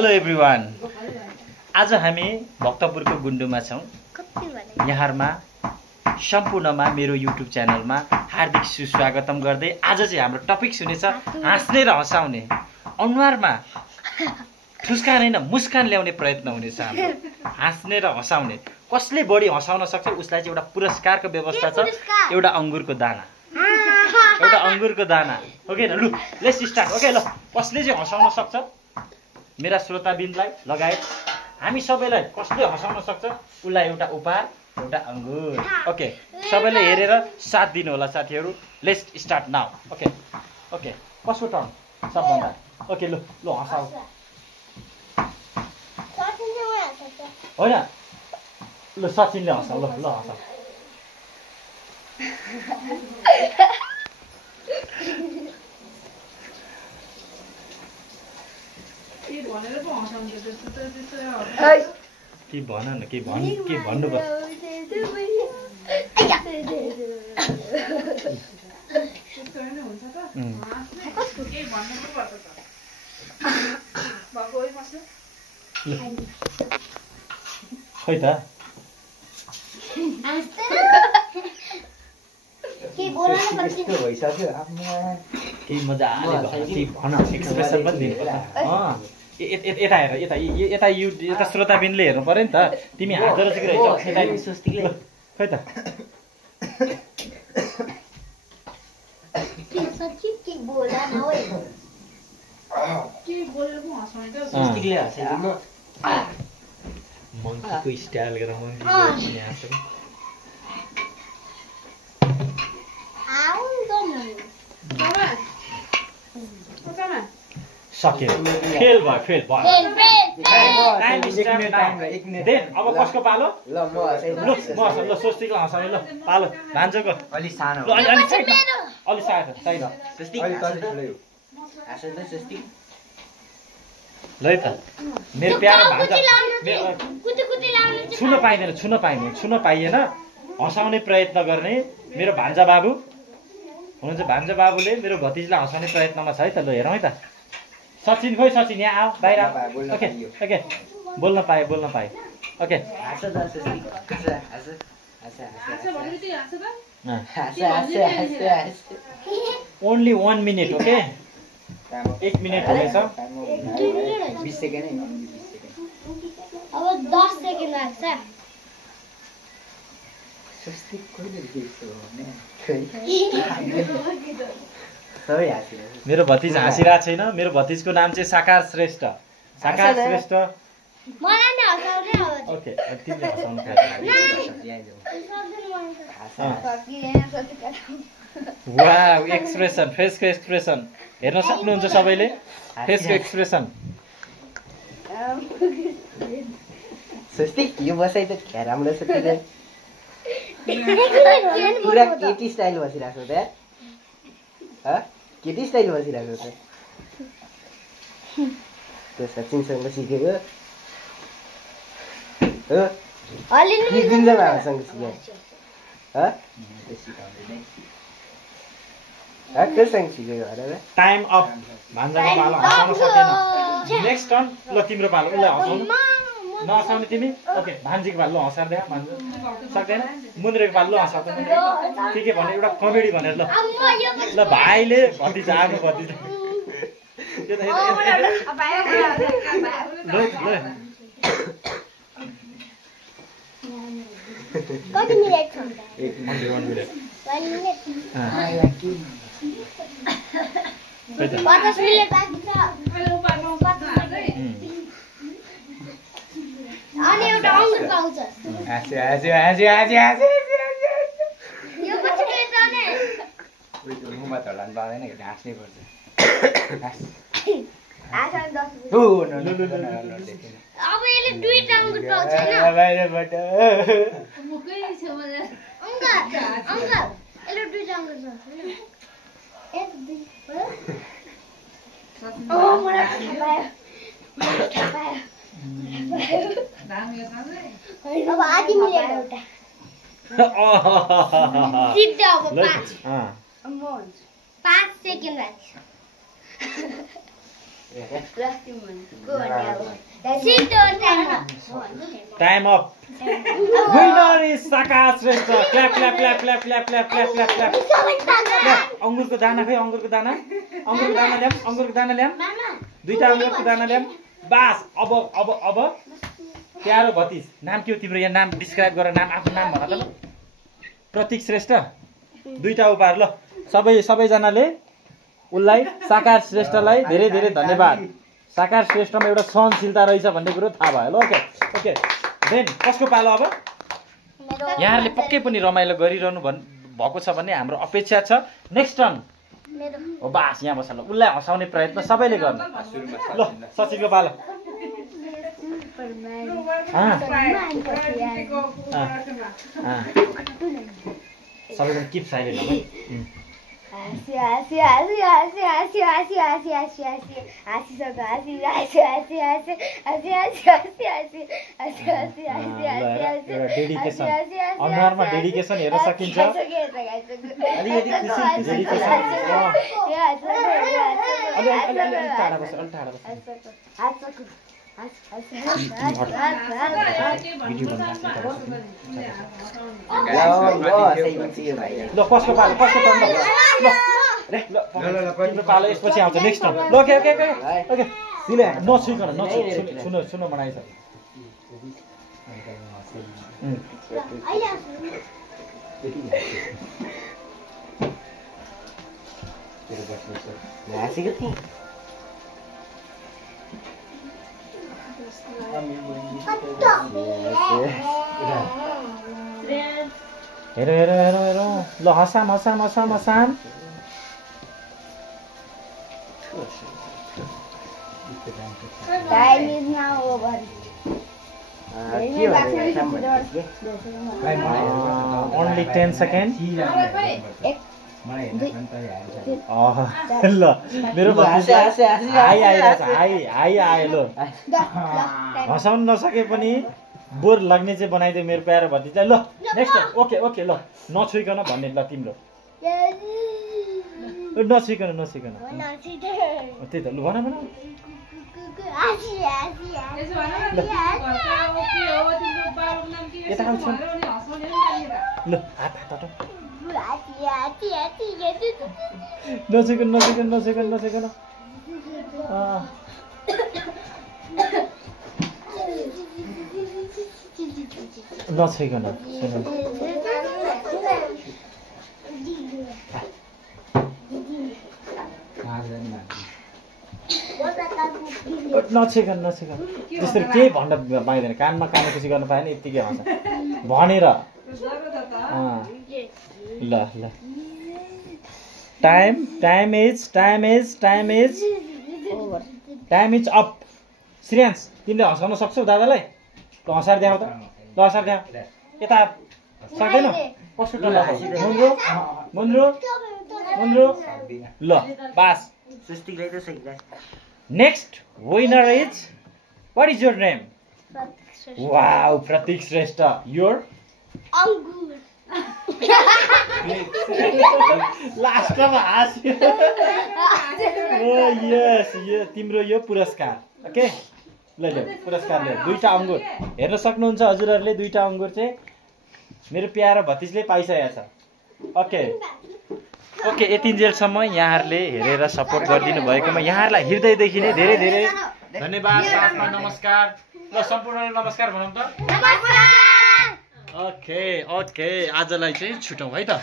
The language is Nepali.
हेलो एभ्रिवान, आज हामी भक्तपुरको गुन्डुमा छौँ। यहाँमा सम्पूर्णमा मेरो युट्युब च्यानलमा हार्दिक सुस्वागतम गर्दै आज चाहिँ हाम्रो टपिक हुनेछ हाँस्ने र हँसाउने। अनुहारमा ठुस्कान होइन मुस्कान ल्याउने प्रयत्न हुनेछ हाम्रो। हाँस्ने र हँसाउने, कसले बढी हँसाउन सक्छ उसलाई चाहिँ एउटा पुरस्कारको व्यवस्था छ। एउटा अङ्गुरको दाना, एउटा अङ्गुरको दाना। ओके न, लु लेट्स स्टार्ट। ओके ल, कसले चाहिँ हँसाउन सक्छ मेरा श्रोताबिन्दलाई लगायत हामी सबैलाई कसले हँसाउन सक्छ उसलाई एउटा उपहार, एउटा अङ्गुर। ओके, सबैले हेरेर साथ दिनु होला साथीहरू। Let's start now. Okay okay, कसको टर्न सबभन्दा? ओके लु लु हँसाऊ। होइन लु सचिनले हँसाऊ। ल ल हँसाऊ। के भन न, के भन्नुपर्छ? खै त भइसक्यो। केही मजाले भन, एक्सप्रेसन पनि दिनुपर्छ। यता हेर, यता यता यता श्रोताबिनले हेर्नु पर्यो नि त। तिमी हाँस्दो रहेछ कि रहेछ? खै त मङ्कीको स्टाइल गरेर सक्यो। फेल भयो, फेल भयो। अब कसको पालो? ल म स्वस्तिकलाई हँसाउने। ल पालो भान्जोको। अलि सानो, अलि सानो चाहिन्छ। ल त मेरो प्यारो भान्जा, छुन पाइँदैन, छुन पाइएन। हँसाउने प्रयत्न गर्ने मेरो भान्जा बाबु हुनुहुन्छ। भान्जा बाबुले मेरो भतिजलाई हँसाउने प्रयत्नमा छ है त। ल हेरौँ है त। सचिन, खोइ सचिन यहाँ आऊ, बाहिर आऊ। ओके ओके, बोल्न पाएँ। Okay only 1 minute. Okay 1 minute हुनेछ। 20 सेकेन्ड। अब 10 सेकेन्ड लाग्छ। मेरो भतिज हाँसिरहेको छैन। मेरो भतिजको नाम चाहिँ साकार श्रेष्ठ। साकार श्रेष्ठ। ओके तिमीले हँसाउनु वाउ, एक्सप्रेसन, फेसको एक्सप्रेसन हेर्न सक्नुहुन्छ सबैले। फेसको एक्सप्रेसन। स्वस्तिक यो बसाइ त क्या राम्रो छ। पुरा केटी स्टाइल बसिरहेको छ त। केटी स्टाइल बसिरहेको छ। त्यो सचिनसँग सिकेको हो, गुन्जामासँग सिकेको। त्योसँग सिकेको अरे। Time of. भान्जाको पालो हँसाउन सकेन। Next turn. ल तिम्रो पालो, उसलाई हँसाउनु। नहँसाउने तिमी? ओके भान्जीको पालो। ल हँसाएर देखा। भान्जा सक्दैन। मुन्द्रेको पालो। ल हँसाउ त। के भने एउटा कमेडी भनेर। ल ल भाइले भतिजा, आफ्नो भतिजा। कति मिनेट छ? 1 मिनेट। 1 मिनेट। 50 मिनेट बाँकी छ। अनि एउटा अङ्गुर पाउँछ। यो पछि के जाने? मुखमा त हल्लाउनु पाउँदैन, हाँस्नै पर्छ। अब यसले 2 अङ्गुर पाउँछ हैन? बाहिरबाट मुकै छ मलाई। अङ्कल यसले 2 अङ्गुर छ हैन? 1 2 ओ मलाई थाहा पायो। अब आधी मिनेट एउटा। सिधा अब 5 सेकेन्ड लाग्छ। Time up winner is Sakar Shrestha clap clap clap clap clap clap clap clap clap अंगुरको दाना खै अंगुरको दाना ल्याम दुईटा अंगुरको दाना ल्याम बास अब प्यारो भतिज नाम के हो तिम्रो यहाँ नाम डिस्क्राइब गर नाम आफ्नो नाम भन त ल प्रतीक श्रेष्ठ दुईटा उपहार ल सबैजनाले उसलाई साकार श्रेष्ठलाई धेरै धेरै धन्यवाद साकार श्रेष्ठमा एउटा सहनशीलता रहेछ भन्ने कुरो थाहा भयो ल ओके देन कसको पालो अब यहाँहरूले पक्कै पनि रमाइलो गरिरहनु भएको छ भन्ने हाम्रो अपेक्षा छ नेक्स्ट टर्न हो बास यहाँ बस ल उसलाई हँसाउने प्रयत्न सबैले गर्नु ल सचिवको पालो सबैजना किप साइलेन्ट अनुहारमा डेडिकेसन हेर्न सकिन्छ ल कसको पालो तिम्रो पालो यसपछि आउँछ नेक्स्ट टाइम ल ओके सिले नछुइकन छुन मनाइ छ हेर ल Hasam Time is now over. Only 10 seconds. ल मेरो हाई आयो ल हँसाउनु नसके पनि बोर लाग्ने चाहिँ बनाइदियो मेरो प्यारो भतिजा ल नेक्स्ट ओके ल नछुइकन भन्ने ल तिम्रो नछुइकन त्यही त लु भन ल हात नछुइकन नछुइकन त्यसरी केही भन्न पाइँदैन कानमा खुसी गर्न पाएन यत्तिकै हँस भनेर ल टाइम इज अप श्रेयांश तिमीले हँसाउन सक्छौ दादालाई ल हँसाएर देखाउ त ल हँसाएर देखाउ यता सक्दैन कसको टल्ला मुन्द्रो ल pass next winner is what is your name wow Prateek Shrestha your अंगूर लास्टमा हाँस्यो यस यो तिम्रो यो पुरस्कार ओके ल पुरस्कार ले दुईटा अंगुर हेर्न सक्नुहुन्छ हजुरहरुले दुईटा अंगुर चाहिँ मेरो प्यारो भतिजले पाइसकेको छ ओके यतिन्जेलसम्म यहाँहरूले हेरेर सपोर्ट गरिदिनु भएकोमा यहाँहरूलाई हृदयदेखि नै धेरै धेरै धन्यवाद साथमा नमस्कार ल सम्पूर्णले नमस्कार भनौँ त ओके आजलाई चाहिँ छुटौँ है त।